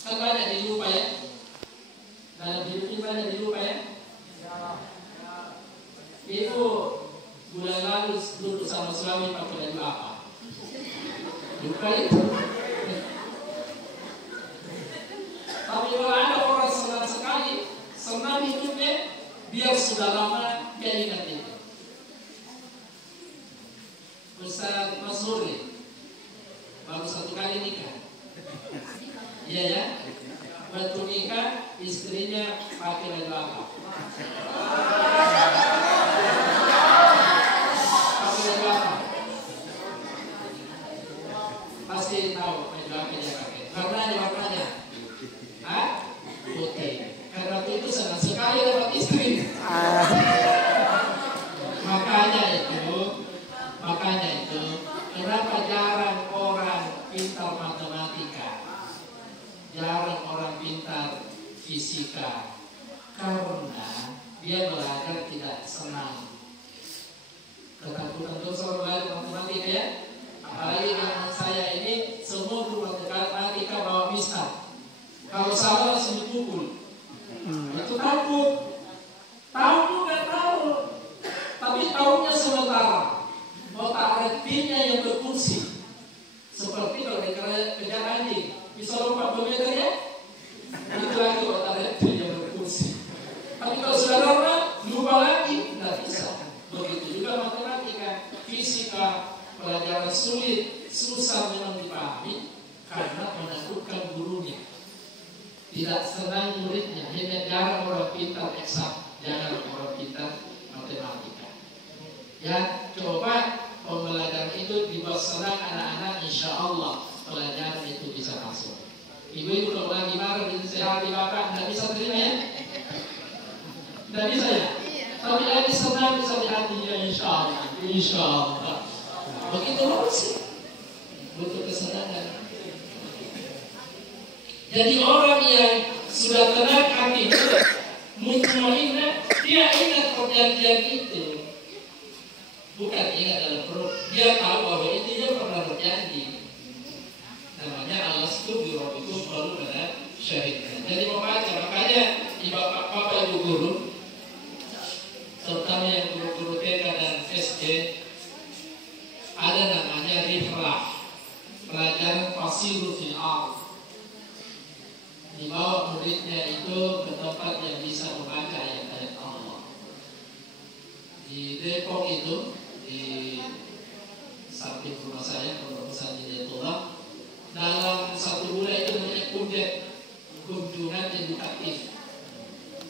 Kan banyak dilupa ya. Dalam hidup ini banyak dilupa ya. Ibu bulan lalu duduk sama suami pakai baju apa? Lupa itu. Tapi kalau ada orang senang sekali, senang hidupnya, biar sudah lama dia ingat itu. Ustaz Masuri baru 1 kali nikah. Iya ya. Waktu nikah istrinya pakai baju apa? Pakai baju apa? Pasti tahu baju apa dia pakai. Warnanya. Hah? Putih. Karena itu senang sekali dapat istri. Makanya itu, kenapa jarang orang pintar matematika, jarang orang pintar fisika, karena dia belajar tidak senang. Ketakutan terus orang belajar matematika ya. Apalagi dengan saya ini semua guru matematika bawa misal. Kalau salah langsung dipukul. Itu takut. Tahu juga tahu. Tapi tahunya sementara. Otak reptilnya yang berfungsi. Seperti kalau kejar anjing, bisa lompat 2 meter ya. Itu lagi otak reptil yang berfungsi. Tapi kalau sudah normal, lupa lagi, tidak bisa. Begitu juga matematika, fisika, pelajaran sulit, susah memang dipahami karena menakutkan gurunya. Tidak senang muridnya, hanya jarang orang pintar eksak, jarang orang pintar matematika. Ya, coba pembelajaran itu dibuat senang anak-anak, insya Allah pelajaran itu bisa masuk. Ibu-ibu kalau lagi marah di hati bapak, tidak bisa terima ya? Tidak bisa ya? Tapi lagi senang bisa di hatinya, insya Allah. Insya Allah. Begitu sih. Butuh kesenangan. Jadi orang yang sudah tenang hatinya, mutmainnah, dia ingat perjanjian itu. Bukan ingat dalam perut, dia tahu bahwa itu dia pernah berjanji. Namanya alastu bi rabbikum qalu bala syahidna. Jadi membaca, makanya bapak ibu guru, terutama yang guru-guru TK dan SD, ada namanya rihlah, pelajaran fasiru fil ardh. Dibawa muridnya itu ke tempat yang bisa membaca ayat-ayat Allah. Di Depok itu, di samping rumah saya, Pondok Pesantren Hidayatullah, dalam 1 bulan itu banyak kunjungan edukatif.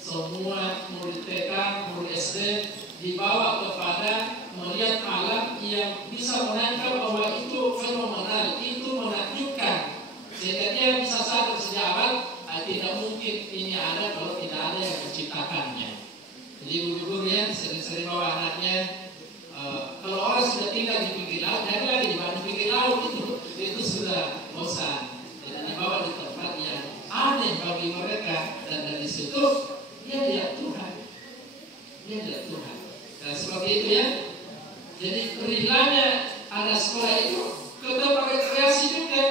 Semua murid TK, murid SD dibawa kepada melihat alam yang bisa menangkap bahwa itu fenomenal, itu menakjubkan, sehingga dia bisa sadar sejak awal tidak mungkin ini ada kalau tidak ada yang menciptakannya. Jadi ibu-ibu ya sering-sering bawa anaknya. Kalau orang sudah tinggal di pinggir laut, jangan lagi di pinggir laut itu sudah bosan. Jadi dibawa di tempat yang aneh bagi mereka, dan dari situ dia lihat Tuhan. Nah, seperti itu ya. Jadi rihlanya ada sekolah itu ke tempat rekreasi juga,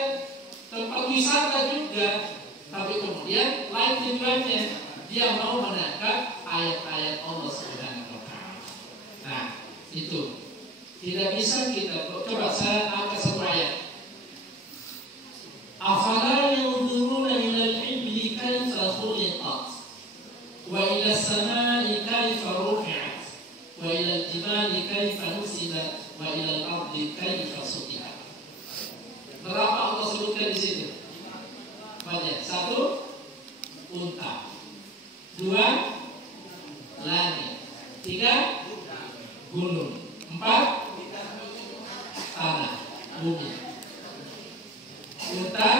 tempat wisata juga. Tapi kemudian lain tujuannya, dia mau menangkap ayat-ayat Allah Subhanahu wa Ta'ala. Nah, itu tidak bisa kita. Coba saya angkat 1 ayat. Afala yanzuruna ilal ibli kaifa khuliqat wa ila samai kaifa rufi'at wa ila al-jibali kaifa nusibat wa ila al-ardi kaifa sutihat. Berapa Allah sebutkan di situ? Banyak. 1, unta. 2, langit. 3, gunung. 4, tanah, bumi. Unta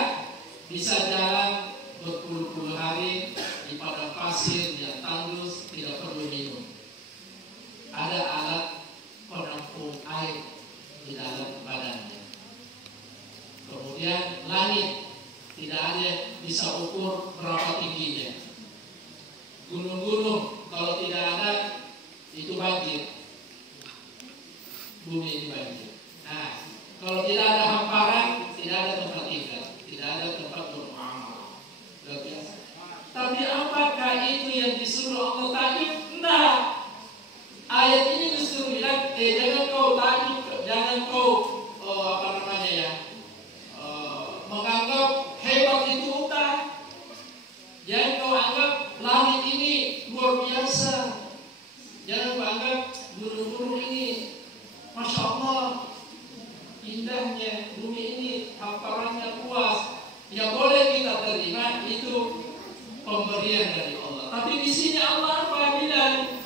bisa jalan berpuluh-puluh hari di padang pasir yang tandus, tidak perlu minum. Ada alat penampung air di dalam badannya. Kemudian langit, tidak ada bisa ukur berapa tingginya. Gunung-gunung kalau tidak ada itu banjir. Bumi ini banjir. Nah, kalau tidak ada hamparan, tidak ada tempat tinggal, tidak ada tempat bermuamalah. itu yang disuruh Allah takjub? Enggak. Ayat ini justru bilang, jangan kau takjub, jangan kau menganggap hebat itu unta. Jangan kau anggap langit ini luar biasa. Jangan kau anggap gunung-gunung ini, Masya Allah, indahnya bumi ini, hamparannya puas. Ya boleh kita terima itu pemberian dari Allah. Tapi di sini Allah apa bilang?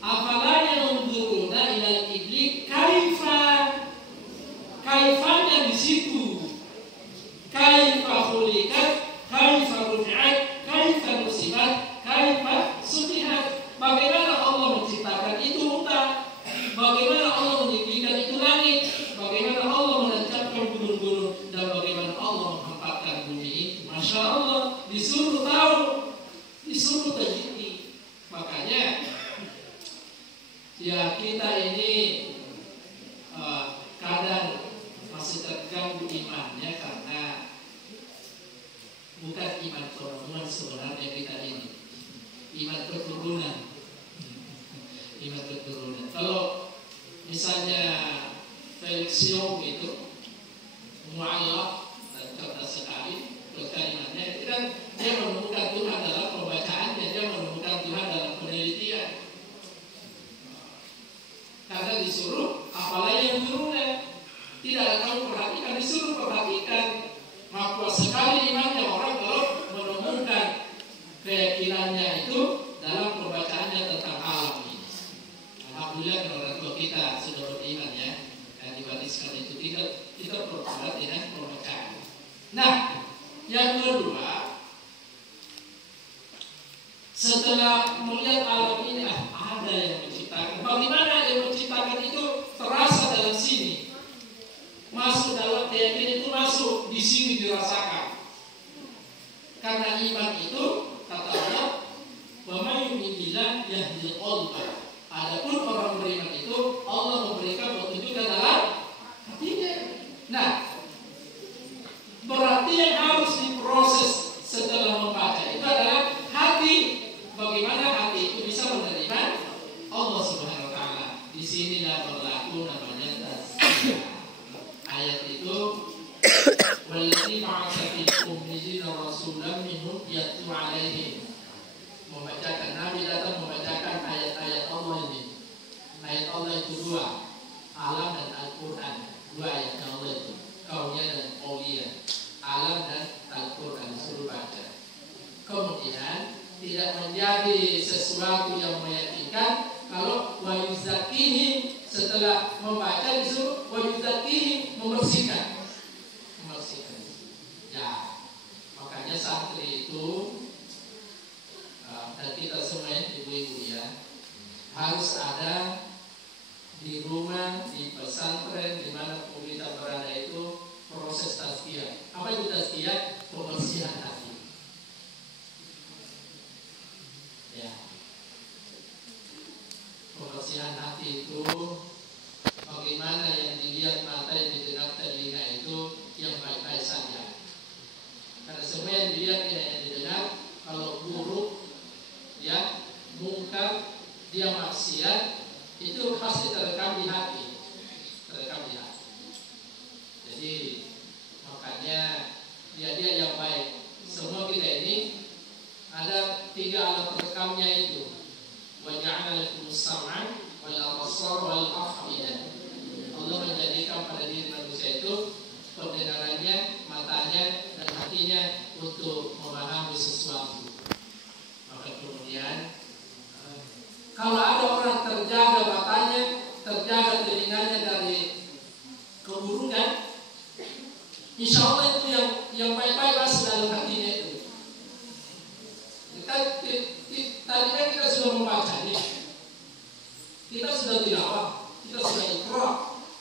Afala yanzuruna ilal ibli kaifa. Kaifanya di situ. Kaifa khuliqat, kaifa rufi'at, kaifa nusibat, kaifa sutihat. Bagaimana Allah menciptakan itu unta? Bagaimana Allah meninggikan itu langit? Bagaimana Allah menancapkan gunung-gunung? Dan bagaimana Allah menghempatkan bumi itu? Masya Allah, disuruh tahu, disuruh teliti. Makanya ya kita ini kadang masih terganggu imannya karena bukan iman kerohanian sebenarnya kita ini, iman keturunan. Iman keturunan. Kalau misalnya Felix Young itu mu'allaf dan cerdas sekali kalimatnya, itu kan dia menemukan Tuhan dalam pembacaannya, dia menemukan Tuhan dalam penelitian. Karena disuruh apalagi yang turunnya, tidak kamu perhatikan, disuruh perhatikan. Maka sekali imannya orang kalau menemukan keyakinannya itu dalam pembacaannya tentang alam ini. Alhamdulillah kalau orang tua kita sudah beriman ya, yang diwariskan itu kita berbuat dengan pembacaan. Nah, yang kedua, setelah melihat alam ini ada yang menciptakan. Bagaimana yang menciptakan itu terasa dalam sini, masuk dalam keyakinan itu, masuk di sini dirasakan. Karena iman itu kata Allah, wa may yu'min billahi yahdil qalba. Adapun orang beriman itu Allah memberikan petunjuk ke dalam hatinya. Nah, berarti yang harus diproses setelah membaca itu adalah hati. Bagaimana hati itu bisa menerima Allah Subhanahu wa taala. Di sinilah berlaku namanya tasbih. Ayat itu wallazi ba'atsa fil ummiyina rasulan minhum yatlu 'alaihim. Membacakan, Nabi datang membacakan ayat-ayat Allah ini. Ayat Allah itu dua, alam dan Al-Quran. Dua ayat Allah itu, kauniyah dan qauliyah. Alam dan Al-Quran disuruh baca. Kemudian tidak menjadi sesuatu yang meyakinkan kalau wa yuzakihim, setelah membaca disuruh wa yuzakihim, membersihkan. Membersihkan. Ya, makanya santri itu dan kita semua ibu-ibu ya, harus ada di rumah, di pesantren, di mana kita berada itu proses tazkiyah. Apa itu tazkiyah? Pembersihan hati. Ya, pembersihan hati itu bagaimana yang dilihat mata, yang didengar telinga itu yang baik-baik saja. Karena semua yang dilihat, yang didengar, kalau buruk, ya, mungkar, dia maksiat, itu pasti terekam di hati, terekam di hati. Jadi makanya dia yang baik. Semua kita ini ada 3 alat terekamnya itu. Wa ja'ala lakum as-sam'a wal absara wal af'idah. Allah menjadikan pada diri manusia itu pendengarannya, matanya, dan hatinya untuk memahami sesuatu. Kemudian kalau ada orang terjaga matanya, terjaga telinganya dari keburukan, insya Allah itu yang baik-baik masuk dalam hatinya itu. Tadi kan kita sudah membaca ini, kita sudah tilawah, kita sudah iqra,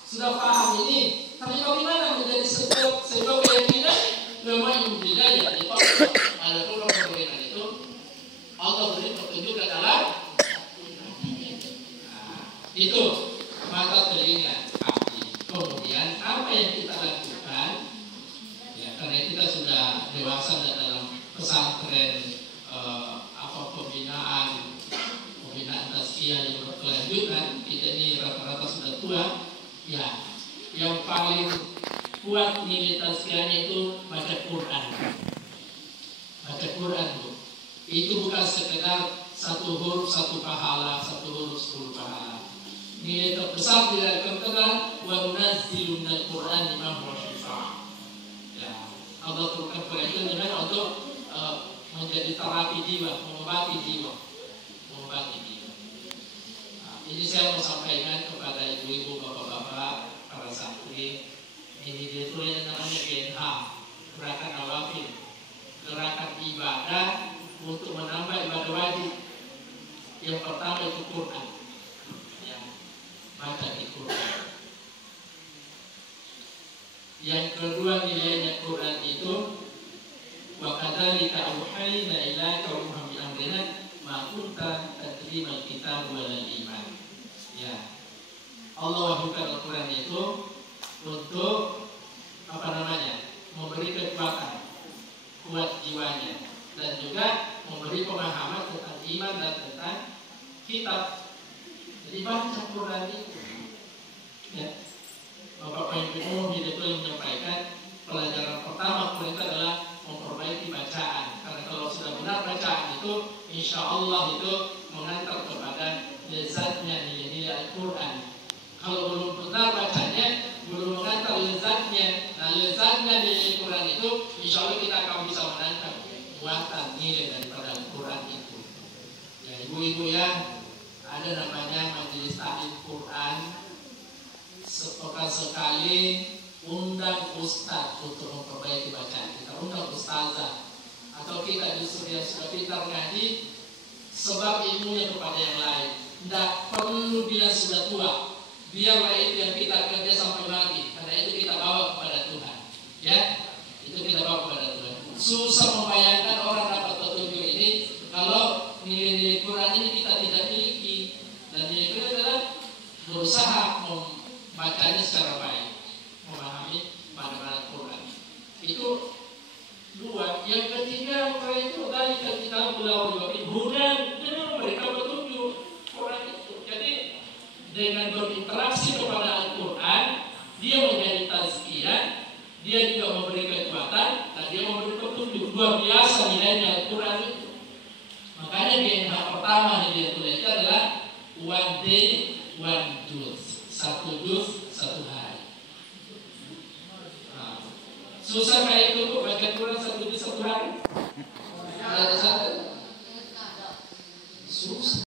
sudah paham ini. Tapi bagaimana menjadi sebuah keyakinan? Memang bila ya, ada orang beriman itu Allah beri petunjuk ke dalam itu mata, telinga, hati. Kemudian apa yang kita lakukan? Ya, karena kita sudah dewasa dalam pesantren kuat nilai tazkiyahnya itu baca Quran. Baca Quran Bu. Itu bukan sekedar satu huruf satu pahala, satu huruf 10 pahala. Nilai terbesar di dalam Quran wa nunazzilu minal Qur'ani ma huwa shifaa. Ya, Allah turunkan Quran itu dengan untuk menjadi terapi jiwa, mengobati jiwa. Nah, ini saya mau sampaikan kepada ibu-ibu, bapak-bapak, para santri. Ini dia tulis yang namanya GNH, gerakan nawafil, gerakan ibadah untuk menambah ibadah wajib. Yang pertama itu Quran, ya, baca di Quran. Yang kedua nilainya Quran itu wa kadzalika auhayna ilaika ruhan min amrina ma kunta tadri mal kitab wal iman. Ya. Allah wahyukan Al-Quran itu untuk memberi kekuatan, kuat jiwanya, dan juga memberi pemahaman tentang iman dan tentang kitab. Jadi baca Quran itu. Ya. Bapak Pemimpin Umum itu yang menyampaikan pelajaran pertama Quran itu adalah memperbaiki bacaan. Karena kalau sudah benar bacaan itu, insya Allah itu mengantar kepada lezatnya nilai Al-Quran. Kalau belum benar bacanya, belum mengantar lezatnya. Nah, lezatnya nilai Quran itu, insya Allah kita akan bisa menangkap muatan nilai daripada Al-Quran itu. Ya, ibu-ibu ya, ada namanya majelis taklim Quran. Sepekan sekali undang ustaz untuk memperbaiki bacaan kita, undang ustazah, atau kita justru yang sudah pintar ngaji sebab ilmunya kepada yang lain. Tidak perlu dia sudah tua, biarlah itu yang kita kerja sampai mati, karena itu kita bawa kepada Tuhan. Ya, itu kita bawa kepada Tuhan. Susah membayangkan orang dapat petunjuk ini kalau nilai-nilai Quran ini kita tidak miliki. Dan nilai Quran adalah berusaha membacanya secara baik, memahami makna Quran. Itu dua. Yang ketiga, Quran itu dari kita belajar hudan, dengan mereka petunjuk Quran itu. Jadi dengan berinteraksi kepada Al-Quran, dia menjadi tazkiyah, dia juga memberi kekuatan, dan dia memberi petunjuk. Luar biasa nilainya Al-Quran itu. Makanya yang pertama yang dia tulis itu adalah one day, one juz. Satu juz, satu hari. Nah, susah kayak itu baca Quran satu juz satu hari.